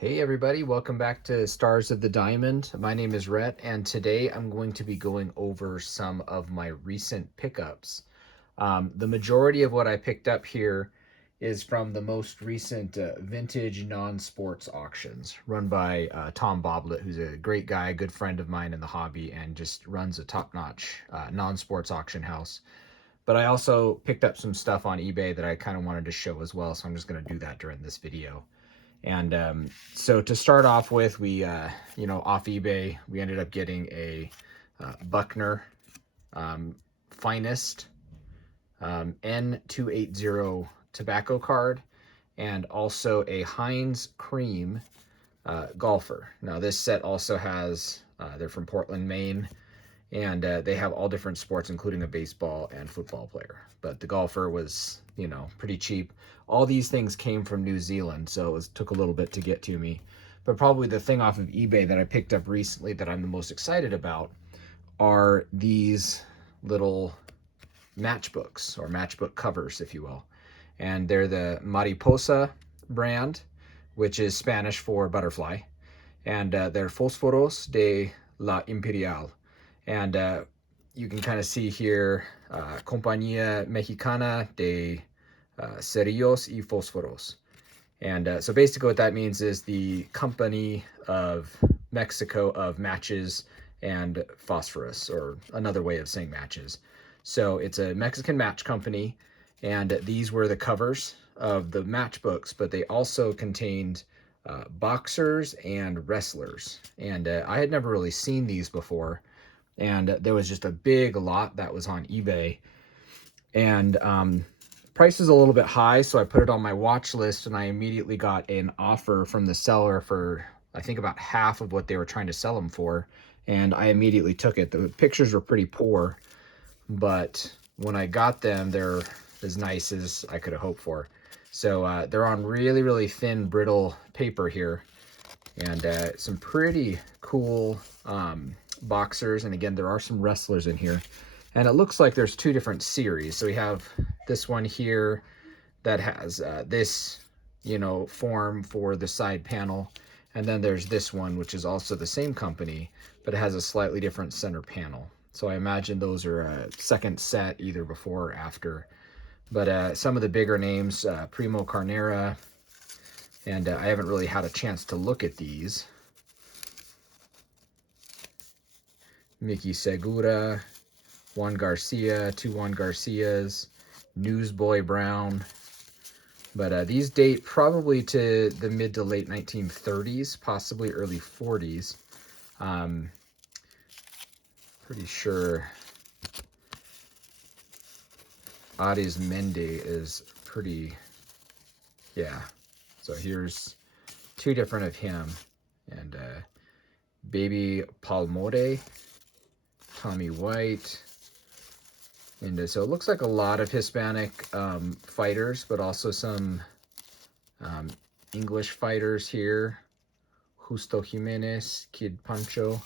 Hey everybody, welcome back to Stars of the Diamond. My name is Rhett, and today I'm going to be going over some of my recent pickups. The majority of what I picked up here is from the most recent vintage non-sports auctions run by Tom Boblitt, who's a great guy, a good friend of mine in the hobby, and just runs a top-notch non-sports auction house. But I also picked up some stuff on eBay that I kind of wanted to show as well, so I'm just going to do that during this video. And so to start off with, off eBay, we ended up getting a Buckner Finest N280 tobacco card and also a Heinz Cream golfer. Now this set also has, they're from Portland, Maine, and they have all different sports, including a baseball and football player. But the golfer was, pretty cheap. All these things came from New Zealand, so took a little bit to get to me. But probably the thing off of eBay that I picked up recently that I'm the most excited about are these little matchbooks, or matchbook covers, if you will. And they're the Mariposa brand, which is Spanish for butterfly. And they're Fósforos de la Imperial. And you can kind of see here, Compañía Mexicana de Cerillos y Fósforos. And so basically what that means is the Company of Mexico of matches and phosphorus, or another way of saying matches. So it's a Mexican match company, and these were the covers of the matchbooks, but they also contained boxers and wrestlers. And I had never really seen these before, and there was just a big lot that was on eBay. And price is a little bit high, so I put it on my watch list, and I immediately got an offer from the seller for, I think, about half of what they were trying to sell them for, and I immediately took it. The pictures were pretty poor, but when I got them, they're as nice as I could have hoped for. So they're on really, really thin, brittle paper here, and some pretty cool boxers. And again, there are some wrestlers in here. And it looks like there's two different series. So we have this one here that has this, form for the side panel. And then there's this one, which is also the same company, but it has a slightly different center panel. So I imagine those are a second set, either before or after. But some of the bigger names, Primo Carnera, and I haven't really had a chance to look at these. Mickey Segura, Juan Garcia, two Juan Garcias, Newsboy Brown. But these date probably to the mid to late 1930s, possibly early 40s. Pretty sure Arizmendi is pretty, yeah. So here's two different of him. And Baby Palmore, Tommy White. And so it looks like a lot of Hispanic fighters, but also some English fighters here. Justo Jimenez, Kid Pancho.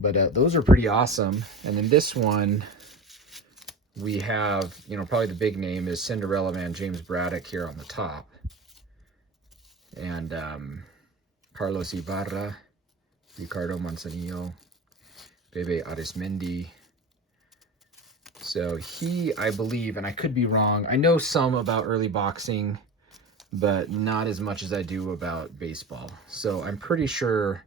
But those are pretty awesome. And then this one, we have, probably the big name is Cinderella Man James Braddock here on the top. And Carlos Ibarra, Ricardo Manzanillo, Bebe Arizmendi. So he, I believe, and I could be wrong, I know some about early boxing, but not as much as I do about baseball. So I'm pretty sure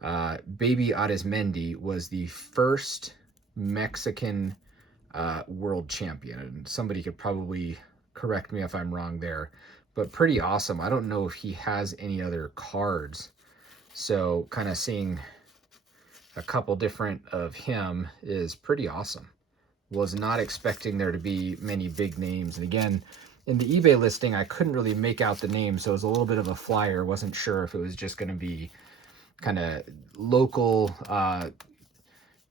Baby Arizmendi was the first Mexican world champion. And somebody could probably correct me if I'm wrong there, but pretty awesome. I don't know if he has any other cards. So kind of seeing a couple different of him is pretty awesome. Was not expecting there to be many big names. And again, in the eBay listing, I couldn't really make out the name, so it was a little bit of a flyer. Wasn't sure if it was just going to be kind of local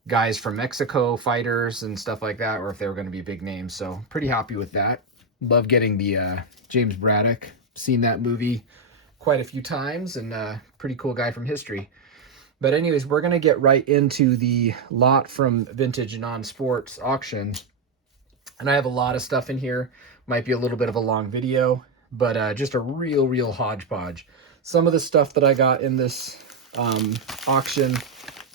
guys from Mexico, fighters and stuff like that, or if they were going to be big names. So pretty happy with that. Love getting the James Braddock. Seen that movie quite a few times, and pretty cool guy from history. But anyways, we're going to get right into the lot from Vintage Non-Sports Auction. And I have a lot of stuff in here. Might be a little bit of a long video, but just a real hodgepodge. Some of the stuff that I got in this auction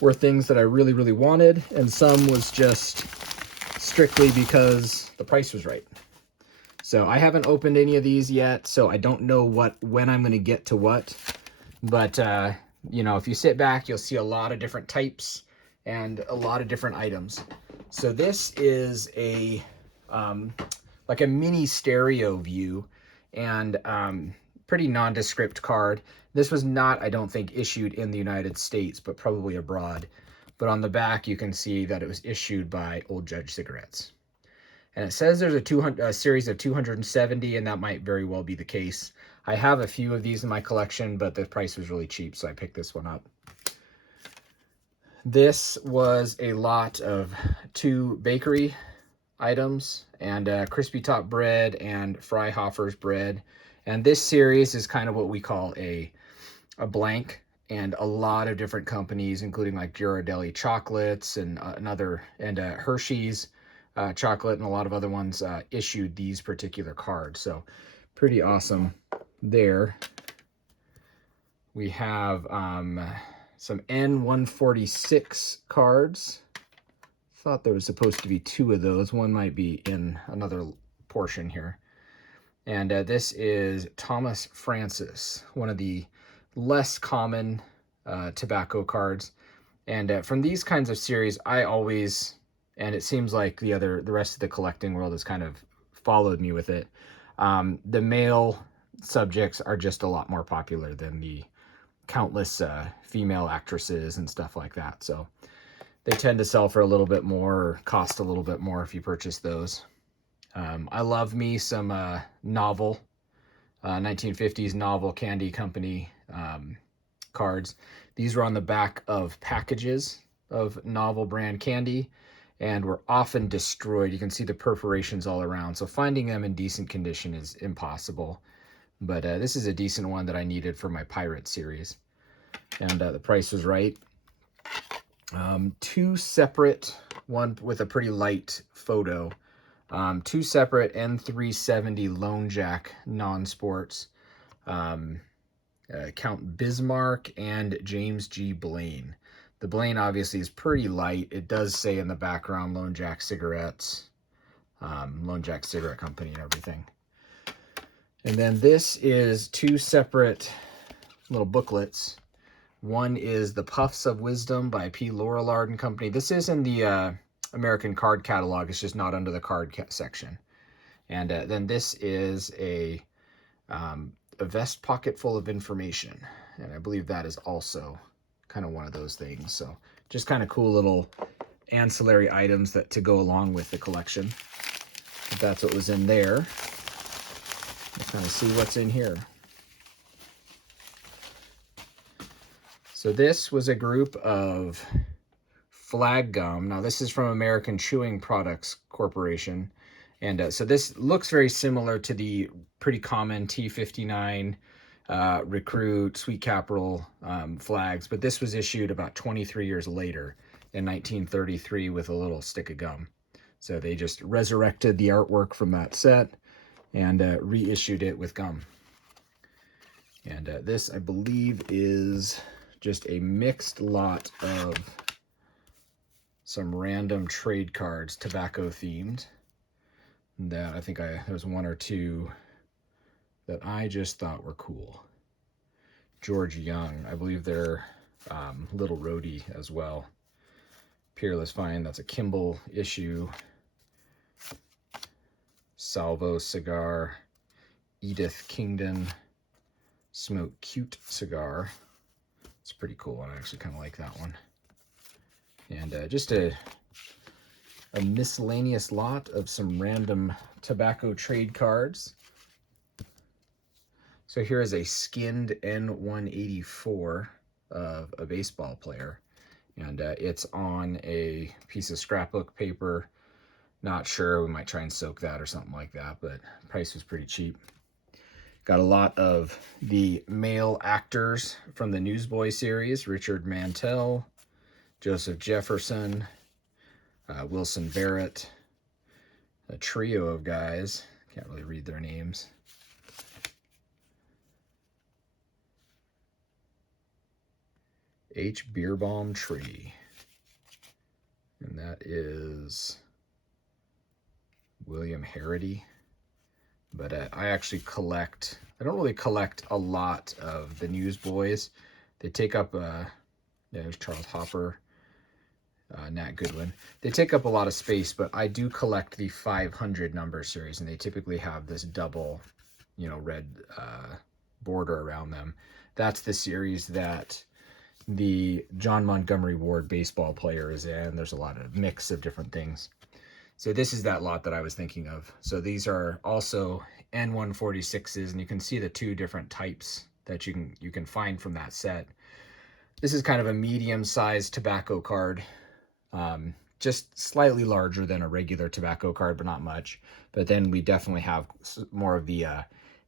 were things that I really, really wanted, and some was just strictly because the price was right. So I haven't opened any of these yet, so I don't know when I'm going to get to what. But, you know, if you sit back, you'll see a lot of different types and a lot of different items. So this is a, like a mini stereo view, and pretty nondescript card. This was not, I don't think, issued in the United States, but probably abroad. But on the back, you can see that it was issued by Old Judge Cigarettes. And it says there's a series of 270, and that might very well be the case. I have a few of these in my collection, but the price was really cheap, so I picked this one up. This was a lot of 2 bakery items, and crispy top bread and Freihofer's bread. And this series is kind of what we call a blank, and a lot of different companies, including like Ghirardelli chocolates and Hershey's chocolate and a lot of other ones issued these particular cards. So pretty awesome there. We have some N146 cards. Thought there was supposed to be 2 of those. One might be in another portion here. And this is Thomas Francis, one of the less common tobacco cards. And from these kinds of series, I always, and it seems like the rest of the collecting world has kind of followed me with it, the male subjects are just a lot more popular than the countless female actresses and stuff like that. So they tend to sell for a little bit more, or cost a little bit more if you purchase those. I love me some novel, 1950s novel candy company cards. These were on the back of packages of novel brand candy and were often destroyed. You can see the perforations all around, so finding them in decent condition is impossible. But this is a decent one that I needed for my Pirate series, and the price was right. 2 separate, one with a pretty light photo, 2 separate N370 Lone Jack non-sports, Count Bismarck and James G. Blaine. The Blaine obviously is pretty light. It does say in the background Lone Jack Cigarettes, Lone Jack Cigarette Company and everything. And then this is 2 separate little booklets. One is The Puffs of Wisdom by P. Lauralard and Company. This is in the American card catalog. It's just not under the card section. And then this is a vest pocket full of information. And I believe that is also kind of one of those things. So just kind of cool little ancillary items that to go along with the collection. If that's what was in there. Let's kind of see what's in here. So this was a group of flag gum. Now this is from American Chewing Products Corporation. And so this looks very similar to the pretty common T59 Recruit, Sweet Capital flags, but this was issued about 23 years later in 1933 with a little stick of gum. So they just resurrected the artwork from that set and reissued it with gum. And this, I believe, is just a mixed lot of some random trade cards, tobacco themed. That I think there was 1 or 2 that I just thought were cool. George Young, I believe they're Little Roadie as well. Peerless Fine, that's a Kimball issue. Salvo Cigar, Edith Kingdon, Smoke Cute Cigar. It's pretty cool, and I actually kind of like that one. And just a miscellaneous lot of some random tobacco trade cards. So here is a skinned N184 of a baseball player, and it's on a piece of scrapbook paper. Not sure, we might try and soak that or something like that, but the price was pretty cheap. Got a lot of the male actors from the Newsboy series: Richard Mantell, Joseph Jefferson, Wilson Barrett, a trio of guys. Can't really read their names. H. Beerbaum Tree. And that is William Harrody. But I actually collect, I don't really collect a lot of the Newsboys. They take up, there's Charles Hopper, Nat Goodwin. They take up a lot of space, but I do collect the 500 number series, and they typically have this double, red border around them. That's the series that the John Montgomery Ward baseball player is in. There's a lot of mix of different things. So this is that lot that I was thinking of. So these are also N146s, and you can see the two different types that you can find from that set. This is kind of a medium-sized tobacco card, just slightly larger than a regular tobacco card, but not much. But then we definitely have more of the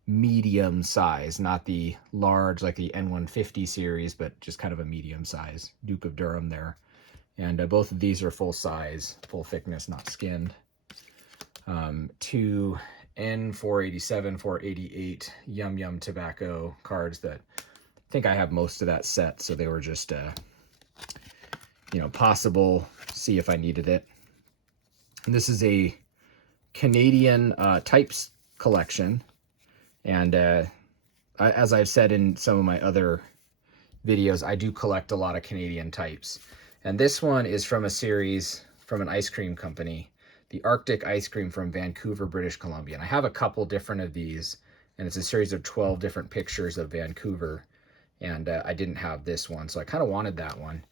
medium size, not the large like the N150 series, but just kind of a medium size Duke of Durham there. And both of these are full size, full thickness, not skinned. Two N487, 488 Yum Yum tobacco cards that I think I have most of that set, so they were just, possible, see if I needed it. And this is a Canadian types collection. And as I've said in some of my other videos, I do collect a lot of Canadian types. And this one is from a series from an ice cream company, the Arctic Ice Cream from Vancouver, British Columbia. And I have a couple different of these, and it's a series of 12 different pictures of Vancouver. And I didn't have this one, so I kind of wanted that one.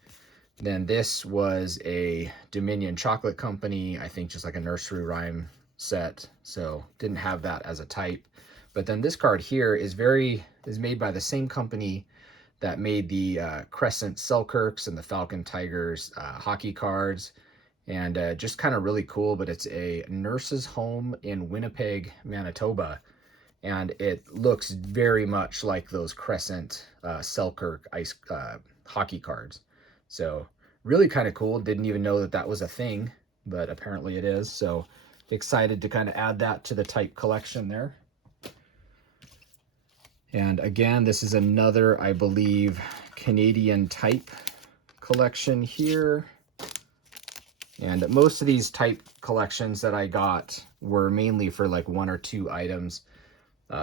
Then this was a Dominion Chocolate Company, I think just like a nursery rhyme set, so didn't have that as a type. But then this card here is made by the same company that made the Crescent Selkirks and the Falcon Tigers hockey cards, and just kind of really cool. But it's a nurse's home in Winnipeg, Manitoba, and it looks very much like those Crescent Selkirk hockey cards. So really kind of cool. Didn't even know that that was a thing, but apparently it is. So excited to kind of add that to the type collection there. And again, this is another, I believe, Canadian type collection here. And most of these type collections that I got were mainly for like one or two items.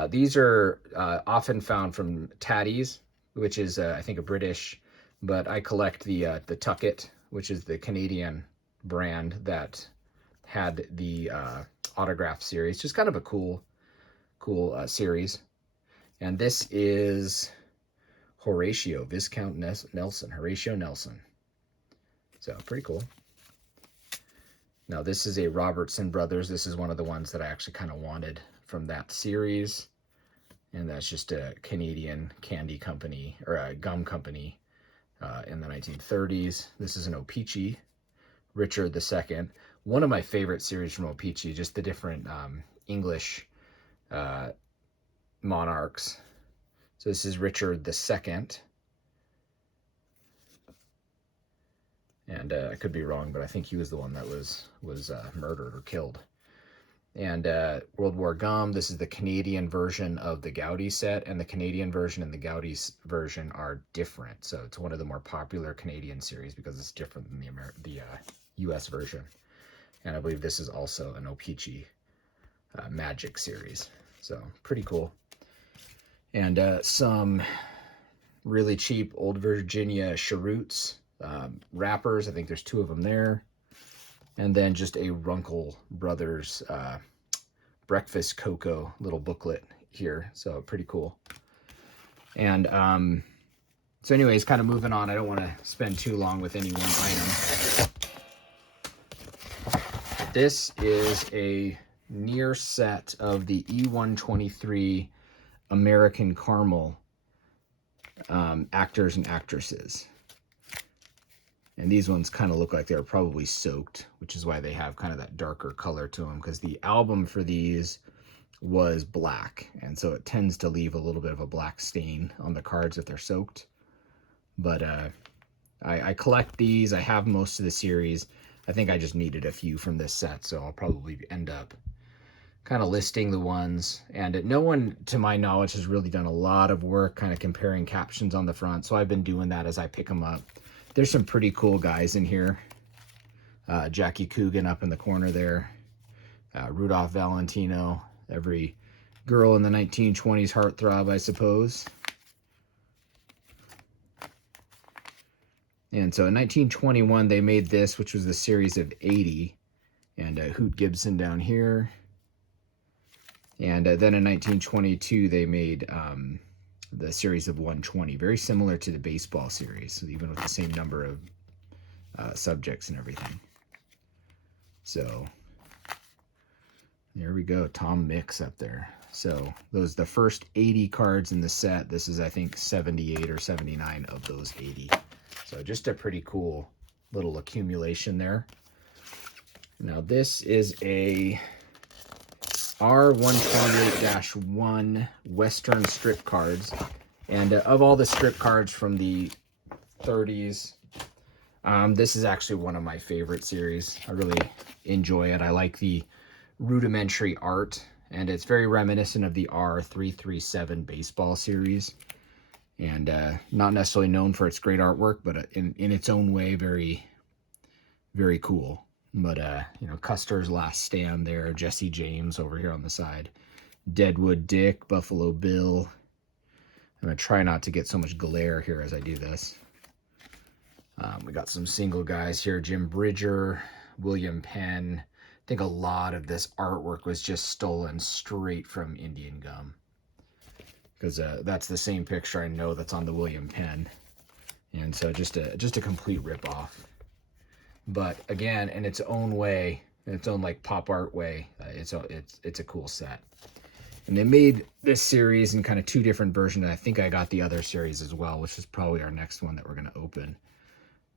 These are often found from Taddy's, which is, I think, a British, but I collect the Tucket, which is the Canadian brand that had the autograph series. Just kind of a cool series. And this is Horatio, Viscount Nelson, Horatio Nelson. So pretty cool. Now this is a Robertson Brothers. This is one of the ones that I actually kind of wanted from that series. And that's just a Canadian candy company, or a gum company in the 1930s. This is an O-Pee-Chee, Richard II. One of my favorite series from O-Pee-Chee, just the different English monarchs. So this is Richard II. And I could be wrong, but I think he was the one that was murdered or killed. And World War Gum, this is the Canadian version of the Gaudi set, and the Canadian version and the Gaudi version are different. So it's one of the more popular Canadian series because it's different than the US version. And I believe this is also an O-Pee-Chee Magic series. So pretty cool. And some really cheap Old Virginia cheroots wrappers. I think there's two of them there. And then just a Runkle Brothers breakfast cocoa little booklet here. So pretty cool. And so anyways, kind of moving on. I don't want to spend too long with any one item. This is a near set of the E123 American Caramel actors and actresses. And these ones kind of look like they're probably soaked, which is why they have kind of that darker color to them, because the album for these was black. And so it tends to leave a little bit of a black stain on the cards if they're soaked. But I collect these. I have most of the series. I think I just needed a few from this set, so I'll probably end up kind of listing the ones. And no one, to my knowledge, has really done a lot of work kind of comparing captions on the front. So I've been doing that as I pick them up. There's some pretty cool guys in here. Jackie Coogan up in the corner there. Rudolph Valentino, every girl in the 1920s heartthrob, I suppose. And so in 1921, they made this, which was the series of 80. And Hoot Gibson down here. And then in 1922, they made the series of 120, very similar to the baseball series, even with the same number of subjects and everything. So there we go, Tom Mix up there. So those the first 80 cards in the set. This is, I think, 78 or 79 of those 80. So just a pretty cool little accumulation there. Now this is a R128-1 Western strip cards. And of all the strip cards from the 30s, this is actually one of my favorite series. I really enjoy it. I like the rudimentary art, and it's very reminiscent of the R337 baseball series. And not necessarily known for its great artwork, but in its own way, very, very cool. But, you know, Custer's Last Stand there, Jesse James over here on the side, Deadwood Dick, Buffalo Bill. I'm going to try not to get so much glare here as I do this. We got some single guys here, Jim Bridger, William Penn. I think a lot of this artwork was just stolen straight from Indian Gum. Because that's the same picture I know that's on the William Penn. And so just a complete ripoff. But again, in its own way, in its own like pop art way, it's a cool set. And they made this series in kind of two different versions. I think I got the other series as well, which is probably our next one that we're going to open.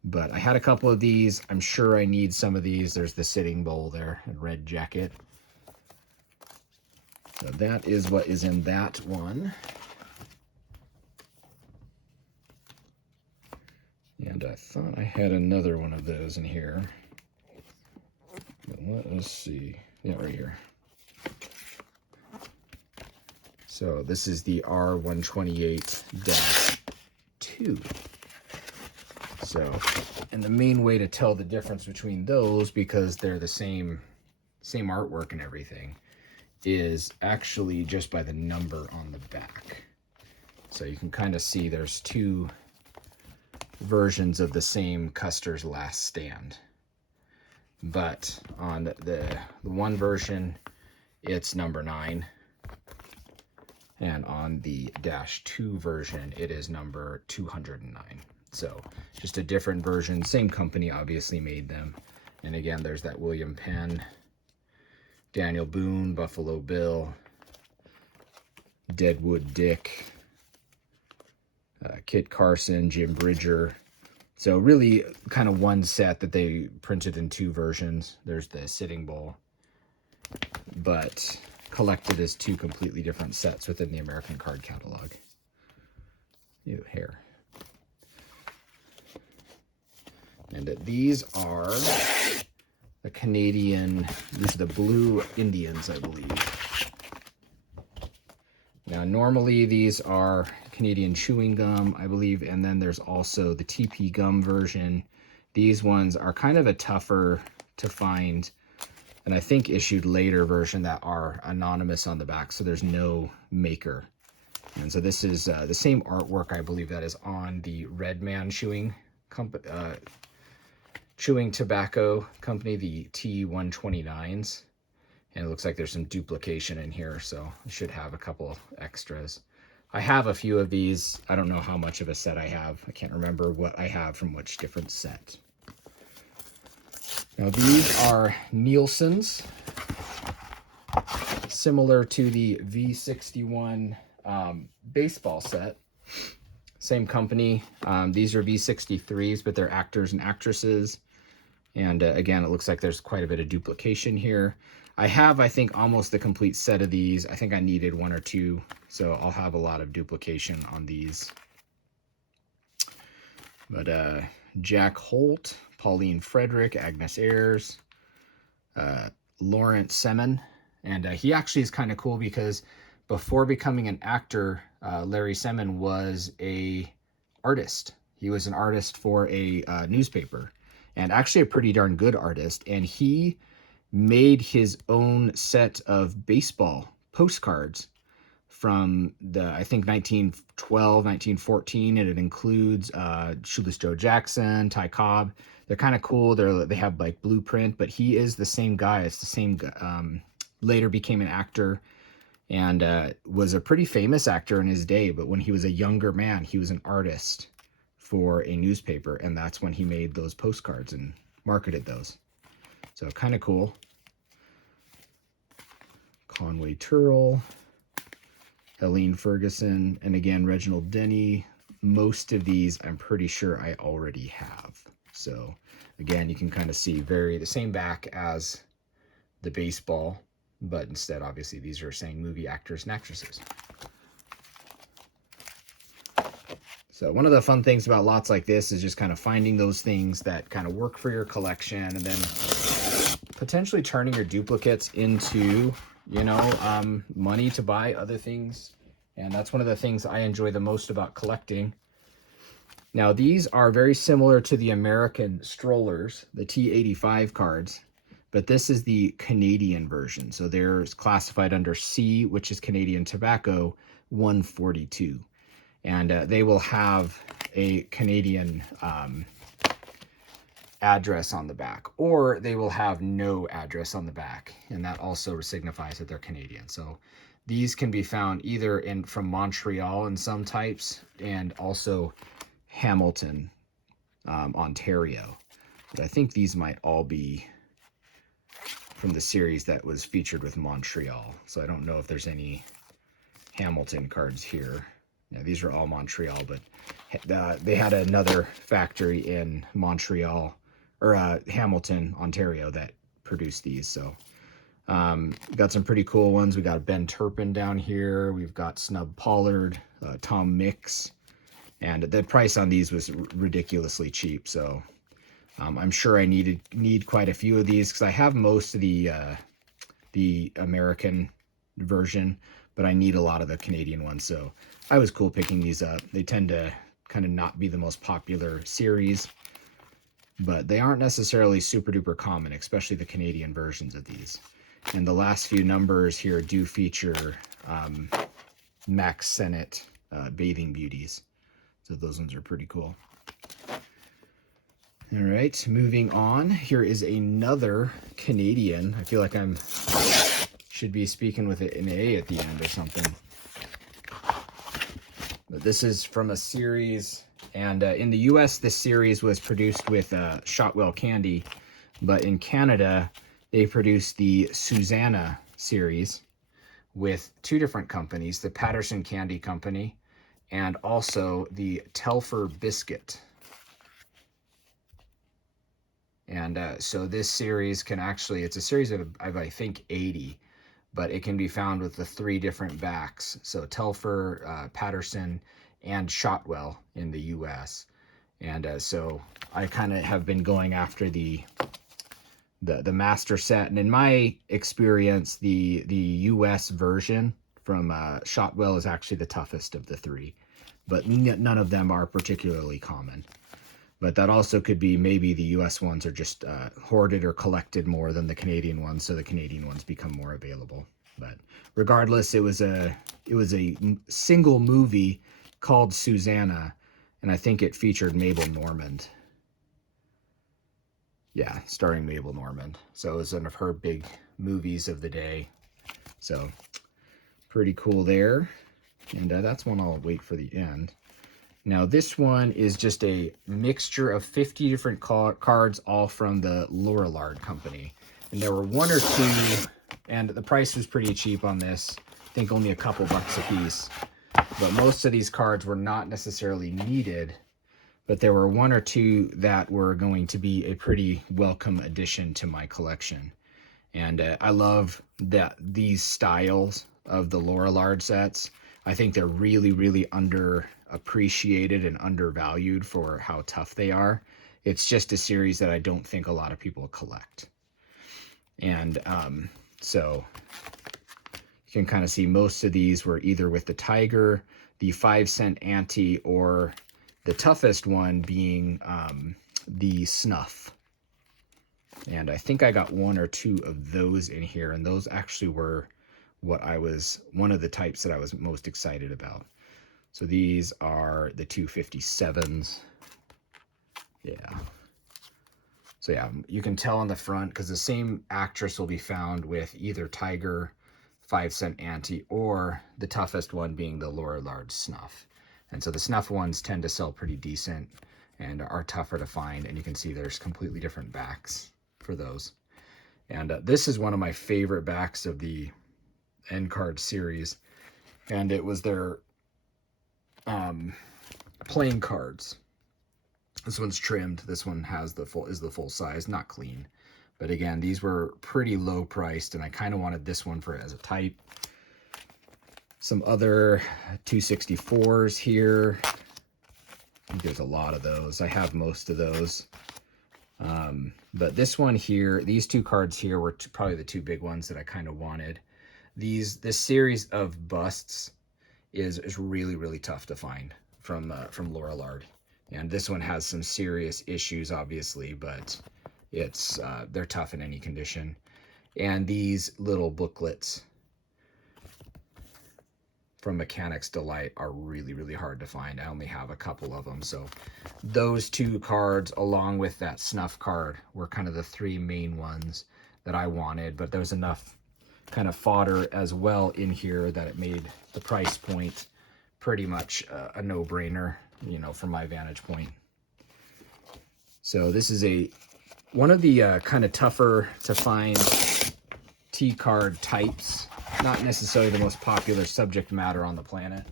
But I had a couple of these. I'm sure I need some of these. There's the Sitting Bull there in red jacket. So that is what is in that one. And I thought I had another one of those in here. But let us see. Yeah, right here. So this is the R128-2. So, and the main way to tell the difference between those, because they're the same artwork and everything, is actually just by the number on the back. So you can kind of see there's two versions of the same Custer's Last Stand. But on the one version, it's number 9. And on the -2 version, it is number 209. So just a different version. Same company obviously made them. And again, there's that William Penn, Daniel Boone, Buffalo Bill, Deadwood Dick, Kit Carson, Jim Bridger. So really kind of one set that they printed in two versions. There's the Sitting Bull, but collected as two completely different sets within the American card catalog. Ew, hair. And these are the Canadian, these are the Blue Indians, I believe. Now, normally these are Canadian chewing gum, I believe, and then there's also the TP gum version. These ones are kind of a tougher to find, and I think issued later version that are anonymous on the back, so there's no maker. And so this is the same artwork, I believe, that is on the Red Man chewing tobacco company, the T129s. And it looks like there's some duplication in here, so I should have a couple extras. I have a few of these. I don't know how much of a set I have. I can't remember what I have from which different set. Now these are Nielsen's, similar to the V61 baseball set. Same company. These are V63s, but they're actors and actresses. And again, it looks like there's quite a bit of duplication here. I have, I think, almost the complete set of these. I think I needed one or two, so I'll have a lot of duplication on these. But Jack Holt, Pauline Frederick, Agnes Ayres, Lawrence Semin, And he actually is kind of cool because before becoming an actor, Larry Semen was a artist. He was an artist for a newspaper, and actually a pretty darn good artist. And he made his own set of baseball postcards from the, I think, 1912, 1914, and it includes Shoeless Joe Jackson, Ty Cobb. They're kind of cool. They have like blueprint, but he is the same guy. It's the same. Later became an actor and was a pretty famous actor in his day. But when he was a younger man, he was an artist for a newspaper, and that's when he made those postcards and marketed those. So kind of cool. Conway Turrell, Helene Ferguson, and again, Reginald Denny. Most of these I'm pretty sure I already have. So again, you can kind of see the same back as the baseball, but instead, obviously, these are saying movie actors and actresses. So one of the fun things about lots like this is just kind of finding those things that kind of work for your collection, and then potentially turning your duplicates into, you know, money to buy other things. And that's one of the things I enjoy the most about collecting. Now, these are very similar to the American Strollers, the T85 cards, but this is the Canadian version. So they're classified under C, which is Canadian Tobacco 142. And they will have a Canadian address on the back, or they will have no address on the back, and that also signifies that they're Canadian. So these can be found either from Montreal in some types, and also Hamilton, Ontario. But I think these might all be from the series that was featured with Montreal. So I don't know if there's any Hamilton cards here. Yeah, these are all Montreal, but they had another factory in Montreal, or Hamilton, Ontario, that produced these. So got some pretty cool ones. We got Ben Turpin down here. We've got Snub Pollard, Tom Mix, and the price on these was ridiculously cheap. So I'm sure I need quite a few of these, because I have most of the American version, but I need a lot of the Canadian ones. So I was cool picking these up. They tend to kind of not be the most popular series, but they aren't necessarily super duper common, especially the Canadian versions of these. And the last few numbers here do feature Max Sennett Bathing Beauties. So those ones are pretty cool. All right, moving on. Here is another Canadian. I feel like should be speaking with an A at the end or something. But this is from a series, and in the US, this series was produced with Shotwell Candy, but in Canada, they produced the Susanna series with two different companies, the Patterson Candy Company and also the Telfer Biscuit. And so this series can actually, it's a series of I think 80, but it can be found with the three different backs. So Telfer, Patterson, and Shotwell in the US. And so I kind of have been going after the master set. And in my experience, the US version from Shotwell is actually the toughest of the three, but none of them are particularly common. But that also could be maybe the US ones are just hoarded or collected more than the Canadian ones, so the Canadian ones become more available. But regardless, it was a single movie called Susanna, and I think it featured Mabel Normand. Yeah, starring Mabel Normand. So it was one of her big movies of the day. So pretty cool there. And that's one I'll wait for the end. Now this one is just a mixture of 50 different cards, all from the Lauralard company. And there were one or two, and the price was pretty cheap on this. I think only a couple bucks a piece. But most of these cards were not necessarily needed, but there were one or two that were going to be a pretty welcome addition to my collection. And I love these styles of the Lauralard sets. I think they're really, really underappreciated and undervalued for how tough they are. It's just a series that I don't think a lot of people collect. And So you can kind of see most of these were either with the Tiger, the 5-cent ante, or the toughest one being the Snuff. And I think I got 1 or 2 of those in here, and those actually were one of the types that I was most excited about. So these are the 257s. Yeah. So yeah, you can tell on the front, because the same actress will be found with either Tiger, 5-cent ante, or the toughest one being the Lauralard Snuff. And so the Snuff ones tend to sell pretty decent and are tougher to find, and you can see there's completely different backs for those. And this is one of my favorite backs of the end card series, and it was their playing cards. This one's trimmed. This one is the full size, not clean. But again, these were pretty low priced, and I kind of wanted this one as a type. Some other 264s here. I think there's a lot of those. I have most of those. But this one here, these 2 cards here were probably the 2 big ones that I kind of wanted. This series of busts is really, really tough to find from Lauralard. And this one has some serious issues, obviously, but they're tough in any condition. And these little booklets from Mechanics Delight are really, really hard to find. I only have a couple of them. So those 2 cards, along with that Snuff card, were kind of the 3 main ones that I wanted. But there's enough kind of fodder as well in here that it made the price point pretty much a no-brainer, you know, from my vantage point. So this is one of the kind of tougher to find T-card types. Not necessarily the most popular subject matter on the planet,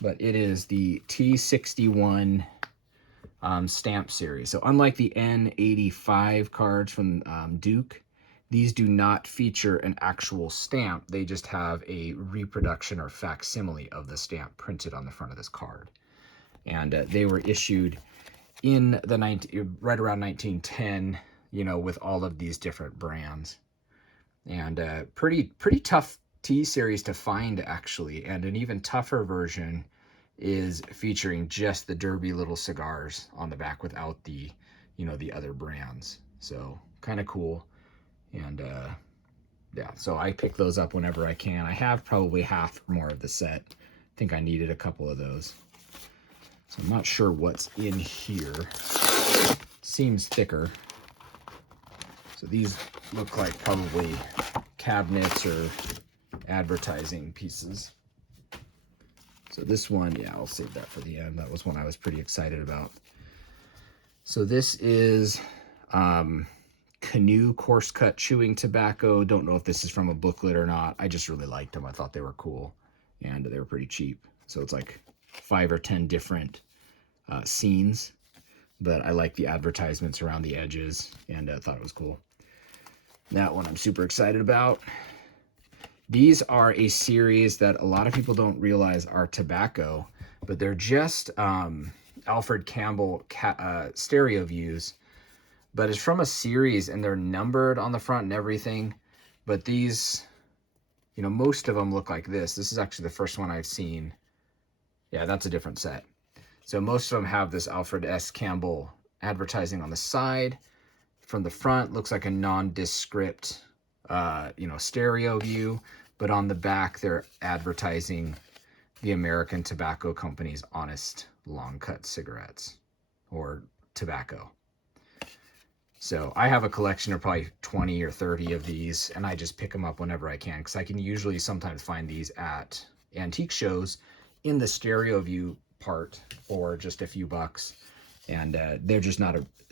but it is the T61 stamp series. So unlike the N85 cards from Duke, these do not feature an actual stamp. They just have a reproduction or facsimile of the stamp printed on the front of this card. And they were issued in the right around 1910, you know, with all of these different brands. And pretty tough T-series to find, actually. And an even tougher version is featuring just the derby little cigars on the back without the, you know, the other brands. So kind of cool. And yeah, so I pick those up whenever I can. I have probably half or more of the set. I think I needed a couple of those. So I'm not sure what's in here. Seems thicker. So these look like probably cabinets or advertising pieces. So this one, yeah, I'll save that for the end. That was one I was pretty excited about. So this is Canoe coarse cut chewing tobacco. Don't know if this is from a booklet or not. I just really liked them. I thought they were cool, and they were pretty cheap. So it's like 5 or 10 different scenes, but I like the advertisements around the edges, and thought it was cool. That one I'm super excited about. These are a series that a lot of people don't realize are tobacco, but they're just Alfred Campbell stereo views. But it's from a series, and they're numbered on the front and everything. But these, you know, most of them look like this. This is actually the first one I've seen. Yeah, that's a different set. So most of them have this Alfred S. Campbell advertising on the side. From the front, looks like a nondescript, you know, stereo view. But on the back, they're advertising the American Tobacco Company's Honest Long Cut cigarettes, or tobacco. So I have a collection of probably 20 or 30 of these, and I just pick them up whenever I can, because I can usually sometimes find these at antique shows in the stereo view part for just a few bucks. And they're just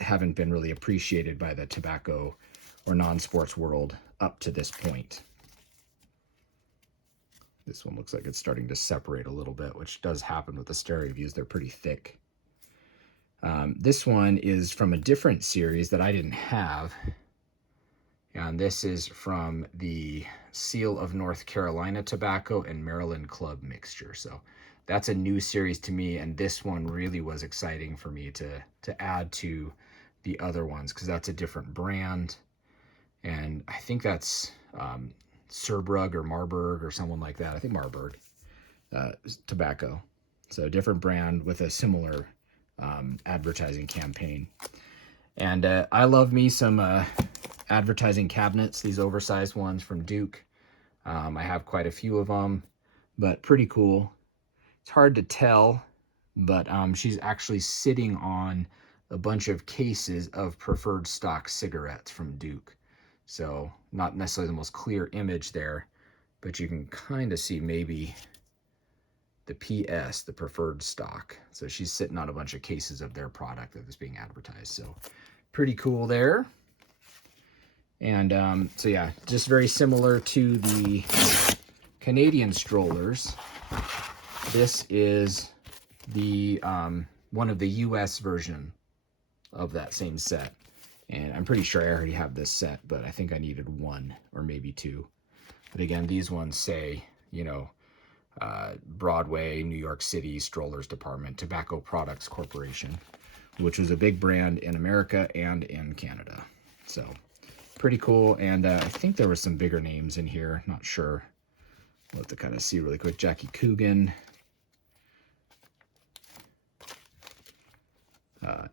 haven't been really appreciated by the tobacco or non-sports world up to this point. This one looks like it's starting to separate a little bit, which does happen with the stereo views. They're pretty thick. This one is from a different series that I didn't have. And this is from the Seal of North Carolina Tobacco and Maryland Club mixture. So that's a new series to me, and this one really was exciting for me to add to the other ones, because that's a different brand. And I think that's Surbrug or Marburg or someone like that. I think Marburg tobacco. So a different brand with a similar advertising campaign. And I love me some advertising cabinets, these oversized ones from Duke. I have quite a few of them, but pretty cool. It's hard to tell, but she's actually sitting on a bunch of cases of preferred stock cigarettes from Duke. So not necessarily the most clear image there, but you can kind of see maybe the PS, the preferred stock. So she's sitting on a bunch of cases of their product that is being advertised. So pretty cool there. And so yeah, just very similar to the Canadian strollers. This is the one of the US version of that same set. And I'm pretty sure I already have this set, but I think I needed one or maybe two. But again, these ones say, you know, Broadway, New York City, Strollers Department, Tobacco Products Corporation, which was a big brand in America and in Canada. So pretty cool. And I think there were some bigger names in here. Not sure. We'll have to kind of see really quick. Jackie Coogan.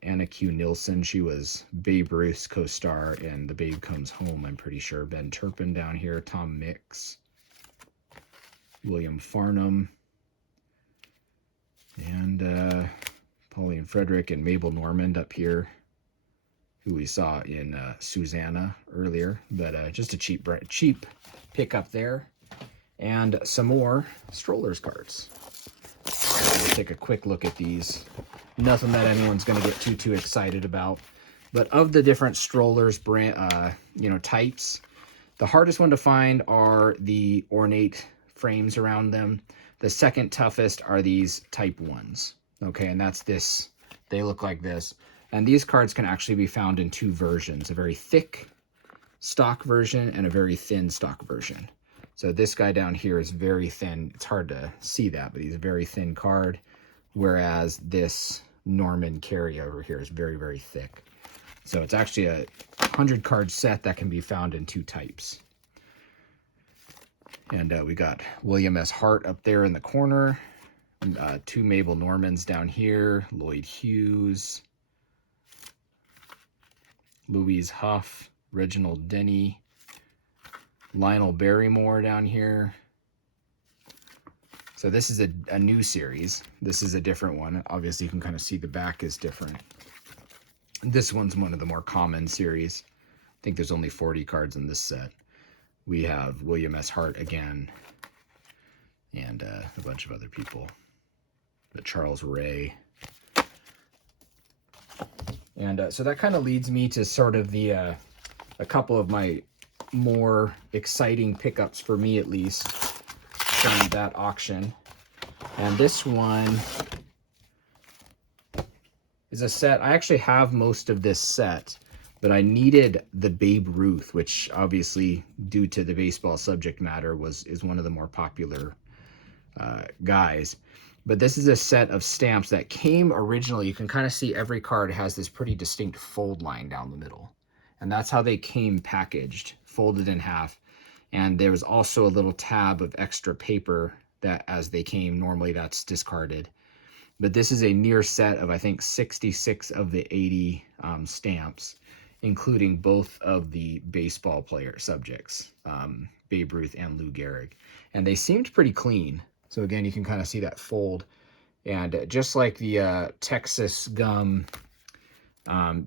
Anna Q. Nilsson, she was Babe Ruth's co-star in The Babe Comes Home, I'm pretty sure. Ben Turpin down here, Tom Mix, William Farnham, and Pauline Frederick and Mabel Normand up here, who we saw in Susanna earlier, but just a cheap pickup there. And some more Strollers cards. We'll take a quick look at these. Nothing that anyone's going to get too excited about. But of the different Strollers brand, types, the hardest one to find are the ornate frames around them. The second toughest are these type 1s. Okay, and that's this. They look like this. And these cards can actually be found in two versions, a very thick stock version and a very thin stock version. So this guy down here is very thin. It's hard to see that, but he's a very thin card, whereas this Norman Carey over here is very, very thick. So it's actually a 100 card set that can be found in two types. And we got William S. Hart up there in the corner, two Mabel Normans down here, Lloyd Hughes, Louise Huff, Reginald Denny, Lionel Barrymore down here. So this is a new series. This is a different one. Obviously, you can kind of see the back is different. This one's one of the more common series. I think there's only 40 cards in this set. We have William S. Hart again, and a bunch of other people. But Charles Ray. And so that kind of leads me to sort of the a couple of my more exciting pickups, for me at least, from that auction. And this one is a set. I actually have most of this set, but I needed the Babe Ruth, which obviously, due to the baseball subject matter, is one of the more popular guys. But this is a set of stamps that came originally. You can kind of see every card has this pretty distinct fold line down the middle. And that's how they came packaged, folded in half. And there was also a little tab of extra paper that, as they came, normally that's discarded. But this is a near set of, I think, 66 of the 80 stamps, including both of the baseball player subjects, Babe Ruth and Lou Gehrig. And they seemed pretty clean. So again, you can kind of see that fold. And just like the Texas Gum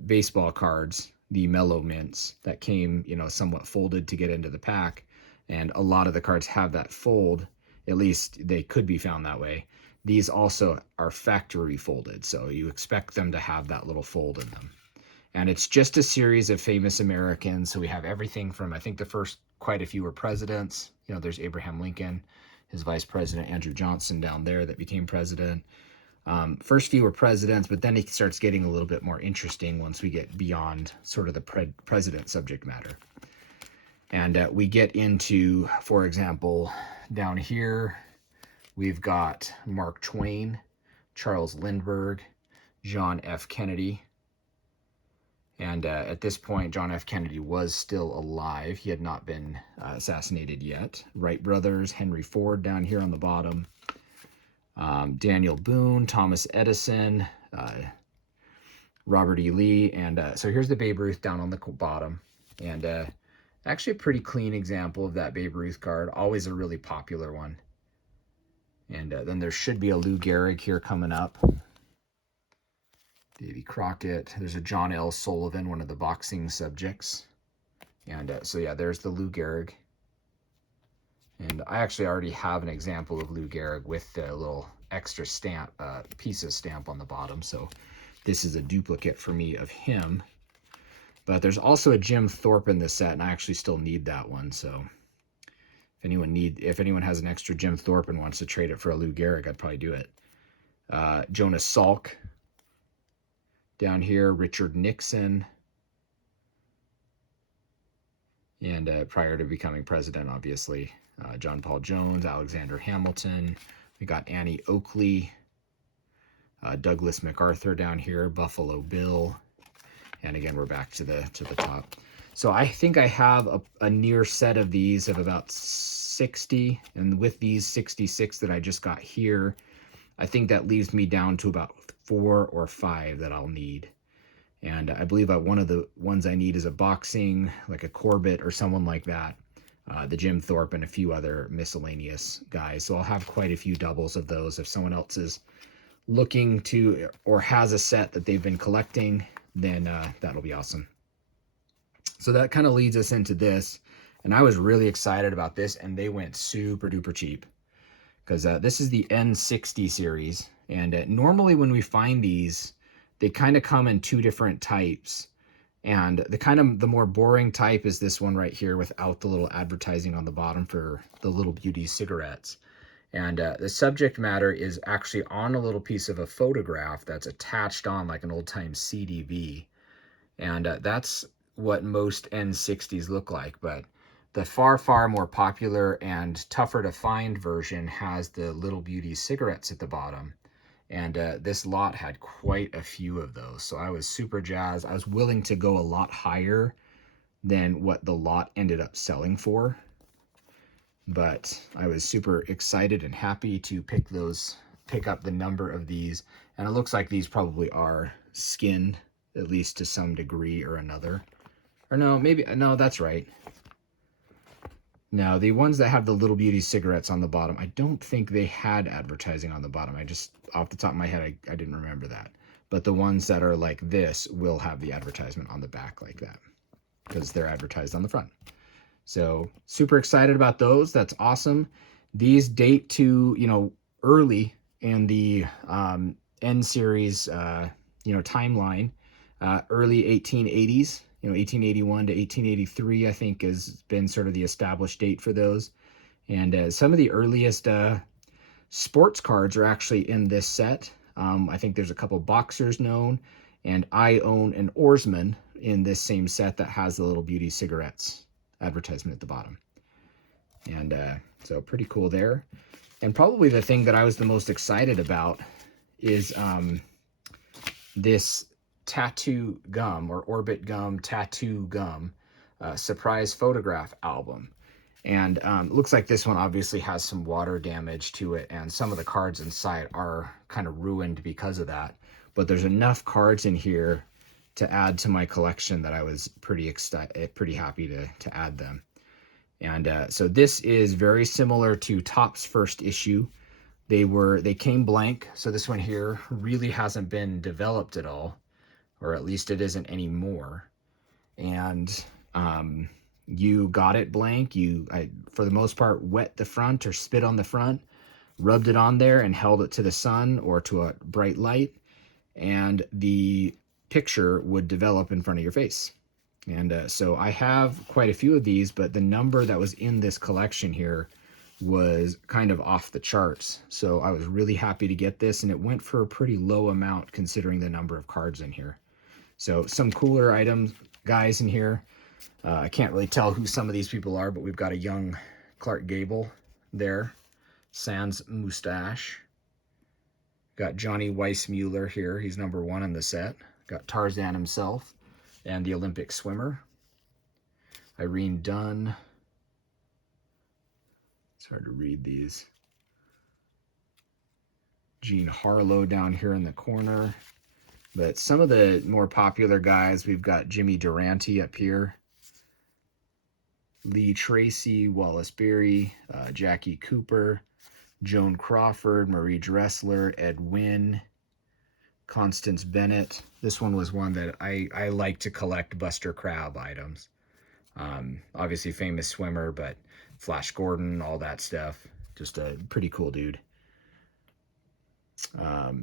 baseball cards, the Mellow Mints that came, somewhat folded to get into the pack, and a lot of the cards have that fold. At least they could be found that way. These also are factory folded, so you expect them to have that little fold in them. And it's just a series of famous Americans. So we have everything from, I think the first quite a few were presidents. There's Abraham Lincoln, his vice president, Andrew Johnson down there that became president. First few were presidents, but then it starts getting a little bit more interesting once we get beyond sort of the president subject matter. And we get into, for example, down here, we've got Mark Twain, Charles Lindbergh, John F. Kennedy. And at this point, John F. Kennedy was still alive. He had not been assassinated yet. Wright brothers, Henry Ford down here on the bottom. Daniel Boone, Thomas Edison, Robert E. Lee. And so here's the Babe Ruth down on the bottom. And actually a pretty clean example of that Babe Ruth card. Always a really popular one. And then there should be a Lou Gehrig here coming up. Davy Crockett. There's a John L. Sullivan, one of the boxing subjects. And so yeah, there's the Lou Gehrig. And I actually already have an example of Lou Gehrig with a little extra stamp, piece of stamp on the bottom. So this is a duplicate for me of him. But there's also a Jim Thorpe in this set, and I actually still need that one. So if anyone has an extra Jim Thorpe and wants to trade it for a Lou Gehrig, I'd probably do it. Jonas Salk down here, Richard Nixon. And prior to becoming president, obviously, John Paul Jones, Alexander Hamilton. We got Annie Oakley, Douglas MacArthur down here, Buffalo Bill. And again, we're back to the top. So I think I have a near set of these of about 60. And with these 66 that I just got here, I think that leaves me down to about 4 or 5 that I'll need. And I believe one of the ones I need is a boxing, like a Corbett or someone like that. The Jim Thorpe and a few other miscellaneous guys. So I'll have quite a few doubles of those if someone else is looking to or has a set that they've been collecting, then that'll be awesome. So that kind of leads us into this. And I was really excited about this, and they went super duper cheap. Because this is the N60 series. And normally when we find these, they kind of come in 2 different types. And the more boring type is this one right here without the little advertising on the bottom for the Little Beauty cigarettes. And the subject matter is actually on a little piece of a photograph that's attached on like an old-time CDV. And that's what most N60s look like. But the far, far more popular and tougher to find version has the Little Beauty cigarettes at the bottom. And this lot had quite a few of those. So I was super jazzed. I was willing to go a lot higher than what the lot ended up selling for. But I was super excited and happy to pick up the number of these. And it looks like these probably are skinned, at least to some degree or another. Or no, that's right. Now, the ones that have the Little Beauty cigarettes on the bottom, I don't think they had advertising on the bottom. I just, off the top of my head, I didn't remember that. But the ones that are like this will have the advertisement on the back like that, because they're advertised on the front. So super excited about those. That's awesome. These date to, early in the N series, timeline, early 1880s. 1881 to 1883, I think, has been sort of the established date for those. And some of the earliest sports cards are actually in this set. I think there's a couple boxers known, and I own an oarsman in this same set that has the Little Beauty cigarettes advertisement at the bottom. And so pretty cool there. And probably the thing that I was the most excited about is this tattoo gum, or Orbit Gum tattoo gum surprise photograph album. And it looks like this one obviously has some water damage to it, and some of the cards inside are kind of ruined because of that. But there's enough cards in here to add to my collection that I was pretty happy to add them. And so this is very similar to Topps first issue. They came blank, so this one here really hasn't been developed at all, or at least it isn't anymore. And you got it blank. I for the most part, wet the front or spit on the front, rubbed it on there and held it to the sun or to a bright light, and the picture would develop in front of your face. And so I have quite a few of these, but the number that was in this collection here was kind of off the charts. So I was really happy to get this, and it went for a pretty low amount considering the number of cards in here. So some cooler items, guys, in here. I can't really tell who some of these people are, but we've got a young Clark Gable there, sans mustache. Got Johnny Weissmuller here. He's number 1 in the set. Got Tarzan himself. and the Olympic swimmer. Irene Dunn. It's hard to read these. Jean Harlow down here in the corner. But some of the more popular guys, we've got Jimmy Durante up here. Lee Tracy, Wallace Berry, Jackie Cooper, Joan Crawford, Marie Dressler, Ed Wynn, Constance Bennett. This one was one that I like to collect Buster Crabbe items. Obviously famous swimmer, but Flash Gordon, all that stuff. Just a pretty cool dude.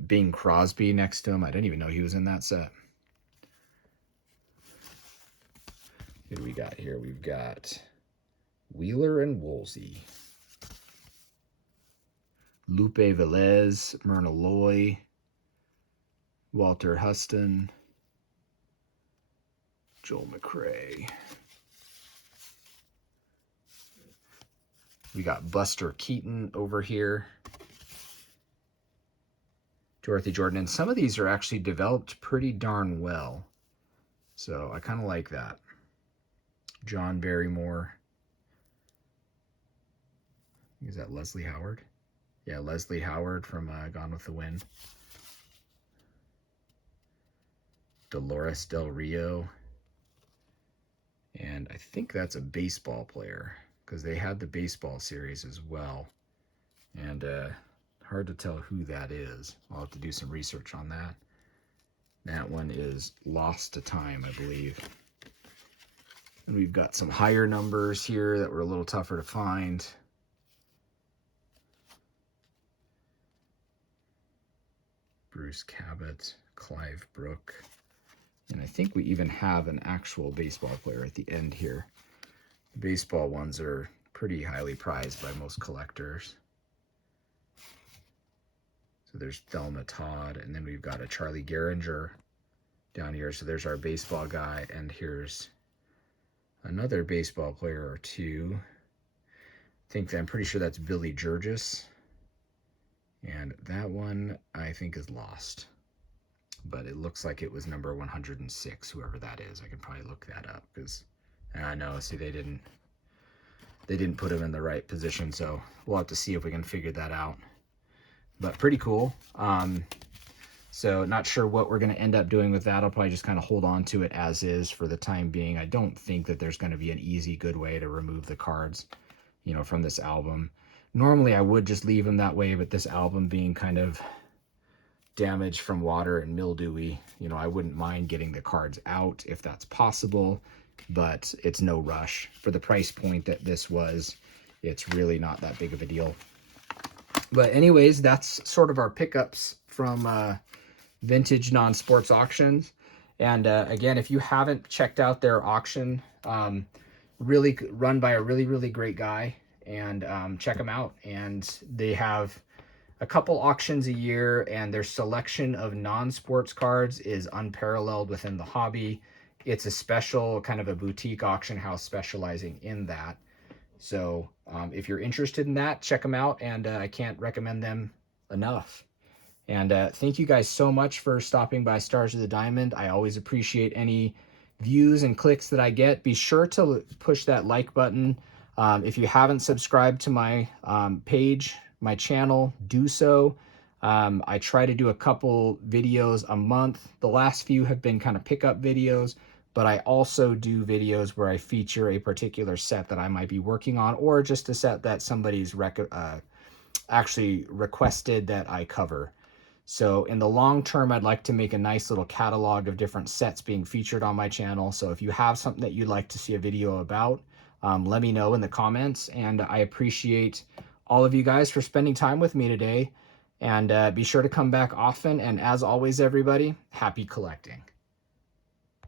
Bing Crosby next to him. I didn't even know he was in that set. Who do we got here? We've got Wheeler and Woolsey. Lupe Velez, Myrna Loy, Walter Huston, Joel McRae. We got Buster Keaton over here. Dorothy Jordan. And some of these are actually developed pretty darn well. So I kind of like that. John Barrymore. Is that Leslie Howard? Yeah, Leslie Howard from Gone with the Wind. Dolores Del Rio. And I think that's a baseball player, because they had the baseball series as well. And hard to tell who that is. I'll have to do some research on that. That one is Lost to Time, I believe. And we've got some higher numbers here that were a little tougher to find. Bruce Cabot, Clive Brook. And I think we even have an actual baseball player at the end here. The baseball ones are pretty highly prized by most collectors. So there's Thelma Todd, and then we've got a Charlie Gehringer down here. So there's our baseball guy, and here's another baseball player or two. I'm pretty sure that's Billy Georges. And that one, I think, is lost. But it looks like it was number 106, whoever that is. I can probably look that up, because I know, see, they didn't put him in the right position, so we'll have to see if we can figure that out. But pretty cool. So not sure what we're going to end up doing with that. I'll probably just kind of hold on to it as is for the time being. I don't think that there's going to be an easy, good way to remove the cards, you know, from this album. Normally I would just leave them that way, but this album being kind of damaged from water and mildewy, you know, I wouldn't mind getting the cards out if that's possible, but it's no rush. For the price point that this was, it's really not that big of a deal. But anyways, that's sort of our pickups from vintage non-sports auctions. And again, if you haven't checked out their auction, really run by a really great guy, and check them out. And they have a couple auctions a year, and their selection of non-sports cards is unparalleled within the hobby. It's a special kind of a boutique auction house specializing in that. So if you're interested in that, check them out, and I can't recommend them enough. And thank you guys so much for stopping by Stars of the Diamond. I always appreciate any views and clicks that I get. Be sure to push that like button. If you haven't subscribed to my page, my channel, do so. I try to do a couple videos a month. The last few have been kind of pickup videos, but I also do videos where I feature a particular set that I might be working on, or just a set that somebody's actually requested that I cover. So in the long term, I'd like to make a nice little catalog of different sets being featured on my channel. So if you have something that you'd like to see a video about, let me know in the comments. And I appreciate all of you guys for spending time with me today. And be sure to come back often. And as always, everybody, happy collecting.